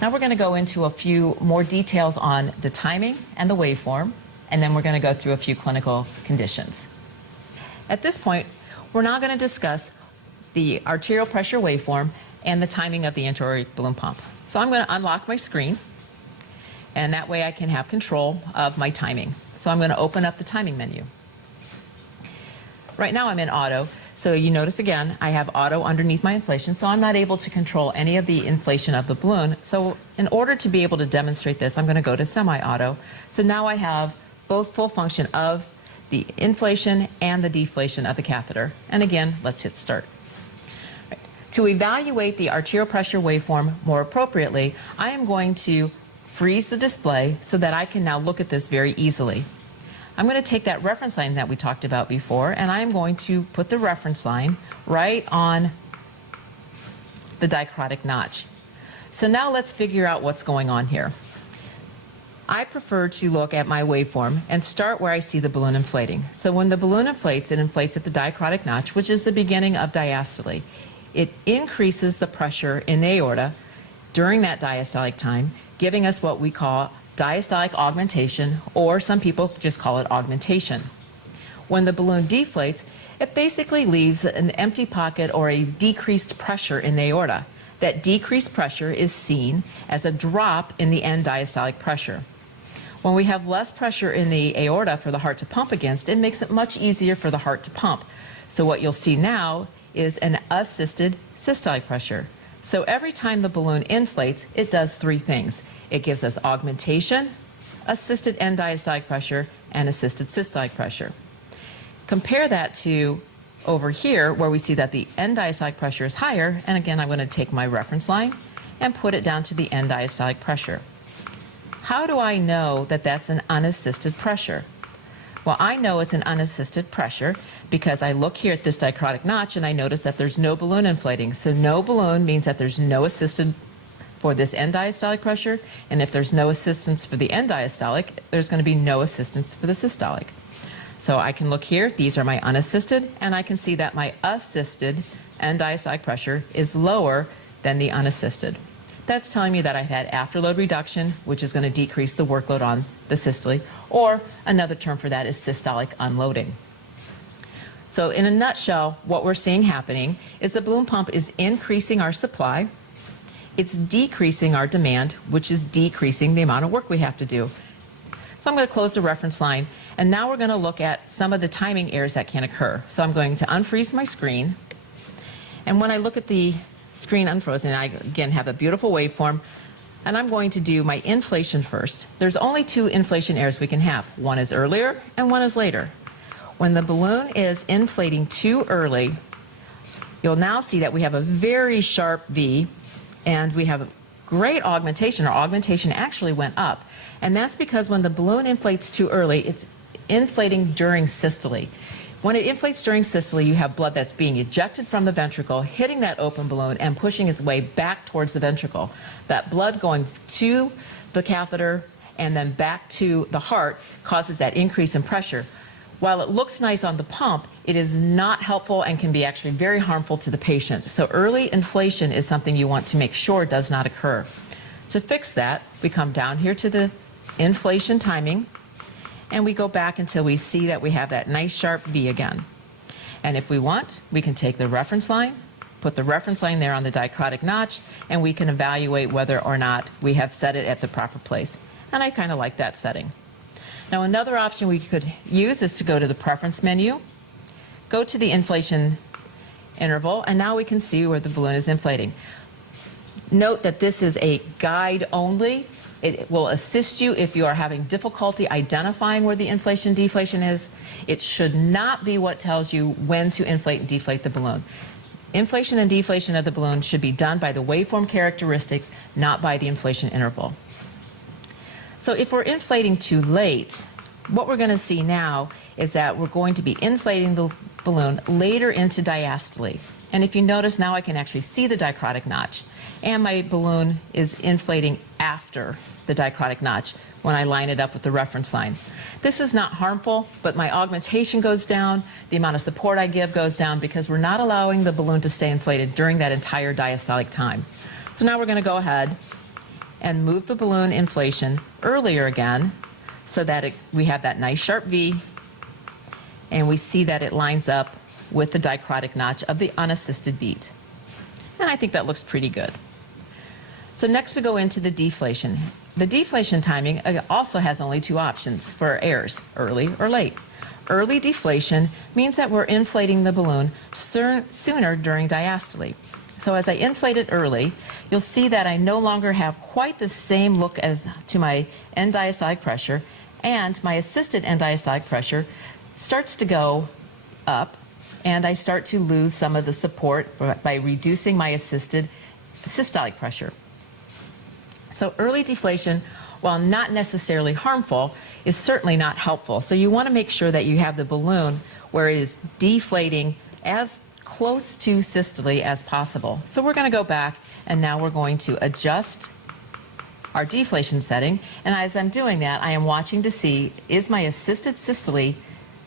Now we're going to go into a few more details on the timing and the waveform, and then we're going to go through a few clinical conditions. At this point, we're now going to discuss the arterial pressure waveform and the timing of the intra-aortic balloon pump. So I'm going to unlock my screen, and that way I can have control of my timing. So I'm going to open up the timing menu. Right now I'm in auto, so you notice again I have auto underneath my inflation, so I'm not able to control any of the inflation of the balloon. So in order to be able to demonstrate this, I'm going to go to semi-auto. So now I have both full function of the inflation and the deflation of the catheter. And again, let's hit start. Right. To evaluate the arterial pressure waveform more appropriately, I am going to freeze the display so that I can now look at this very easily. I'm going to take that reference line that we talked about before, and I'm going to put the reference line right on the dicrotic notch. So now let's figure out what's going on here. I prefer to look at my waveform and start where I see the balloon inflating. So when the balloon inflates, it inflates at the dicrotic notch, which is the beginning of diastole. It increases the pressure in the aorta during that diastolic time, giving us what we call diastolic augmentation, or some people just call it augmentation. When the balloon deflates, it basically leaves an empty pocket or a decreased pressure in the aorta. That decreased pressure is seen as a drop in the end diastolic pressure. When we have less pressure in the aorta for the heart to pump against, it makes it much easier for the heart to pump. So what you'll see now is an assisted systolic pressure. So every time the balloon inflates, it does three things. It gives us augmentation, assisted end diastolic pressure, and assisted systolic pressure. Compare that to over here where we see that the end diastolic pressure is higher, and again I'm going to take my reference line and put it down to the end diastolic pressure. How do I know that that's an unassisted pressure? Well, I know it's an unassisted pressure because I look here at this dicrotic notch and I notice that there's no balloon inflating. So no balloon means that there's no assistance for this end diastolic pressure, and if there's no assistance for the end diastolic, there's going to be no assistance for the systolic. So I can look here, these are my unassisted, and I can see that my assisted end diastolic pressure is lower than the unassisted. That's telling me that I've had afterload reduction, which is going to decrease the workload on the systole, or another term for that is systolic unloading. So in a nutshell, what we're seeing happening is the balloon pump is increasing our supply, it's decreasing our demand, which is decreasing the amount of work we have to do. So I'm going to close the reference line, and now we're going to look at some of the timing errors that can occur. So I'm going to unfreeze my screen, and when I look at the screen unfrozen, I again have a beautiful waveform, and I'm going to do my inflation first. There's only two inflation errors we can have. One is earlier and one is later. When the balloon is inflating too early, you'll now see that we have a very sharp V, and we have a great augmentation. Our augmentation actually went up, and that's because when the balloon inflates too early, it's inflating during systole. When it inflates during systole, you have blood that's being ejected from the ventricle, hitting that open balloon and pushing its way back towards the ventricle. That blood going to the catheter and then back to the heart causes that increase in pressure. While it looks nice on the pump, it is not helpful and can be actually very harmful to the patient. So early inflation is something you want to make sure does not occur. To fix that, we come down here to the inflation timing, and we go back until we see that we have that nice sharp V again. And if we want, we can take the reference line, put the reference line there on the dicrotic notch, and we can evaluate whether or not we have set it at the proper place. And I kind of like that setting. Now another option we could use is to go to the preference menu, go to the inflation interval, and now we can see where the balloon is inflating. Note that this is a guide only. It will assist you if you are having difficulty identifying where the inflation deflation is. It should not be what tells you when to inflate and deflate the balloon. Inflation and deflation of the balloon should be done by the waveform characteristics, not by the inflation interval. So if we're inflating too late, what we're going to see now is that we're going to be inflating the balloon later into diastole. And if you notice, now I can actually see the dicrotic notch, and my balloon is inflating after the dicrotic notch when I line it up with the reference line. This is not harmful, but my augmentation goes down, the amount of support I give goes down because we're not allowing the balloon to stay inflated during that entire diastolic time. So now we're going to go ahead and move the balloon inflation earlier again so that we have that nice sharp V, and we see that it lines up with the dichrotic notch of the unassisted beat. And I think that looks pretty good. So next we go into the deflation. The deflation timing also has only two options for errors, early or late. Early deflation means that we're inflating the balloon sooner during diastole. So as I inflate it early, you'll see that I no longer have quite the same look as to my end diastolic pressure, and my assisted end diastolic pressure starts to go up, and I start to lose some of the support by reducing my assisted systolic pressure. So early deflation, while not necessarily harmful, is certainly not helpful. So you want to make sure that you have the balloon where it is deflating as close to systole as possible. So we're going to go back, and now we're going to adjust our deflation setting. And as I'm doing that, I am watching to see, is my assisted systole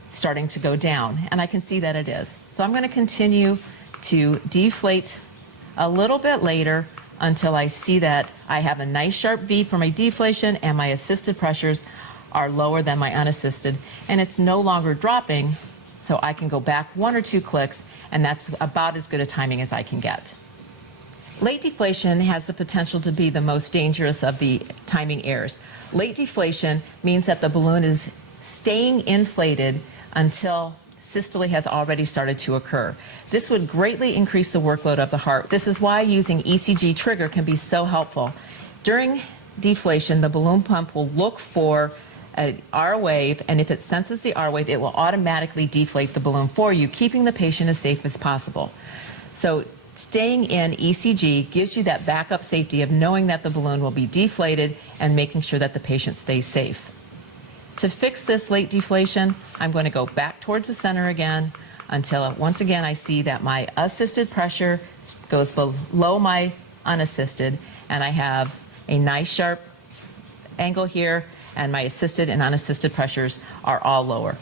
starting to go down? And I can see that it is. So I'm going to continue to deflate a little bit later until I see that I have a nice sharp V for my deflation and my assisted pressures are lower than my unassisted, and it's no longer dropping, so I can go back 1 or 2 clicks, and that's about as good a timing as I can get. Late deflation has the potential to be the most dangerous of the timing errors. Late deflation means that the balloon is staying inflated until systole has already started to occur. This would greatly increase the workload of the heart. This is why using ECG trigger can be so helpful. During deflation, the balloon pump will look for an R wave, and if it senses the R wave, it will automatically deflate the balloon for you, keeping the patient as safe as possible. So staying in ECG gives you that backup safety of knowing that the balloon will be deflated and making sure that the patient stays safe. To fix this late deflation, I'm going to go back towards the center again until once again I see that my assisted pressure goes below my unassisted, and I have a nice sharp angle here, and my assisted and unassisted pressures are all lower.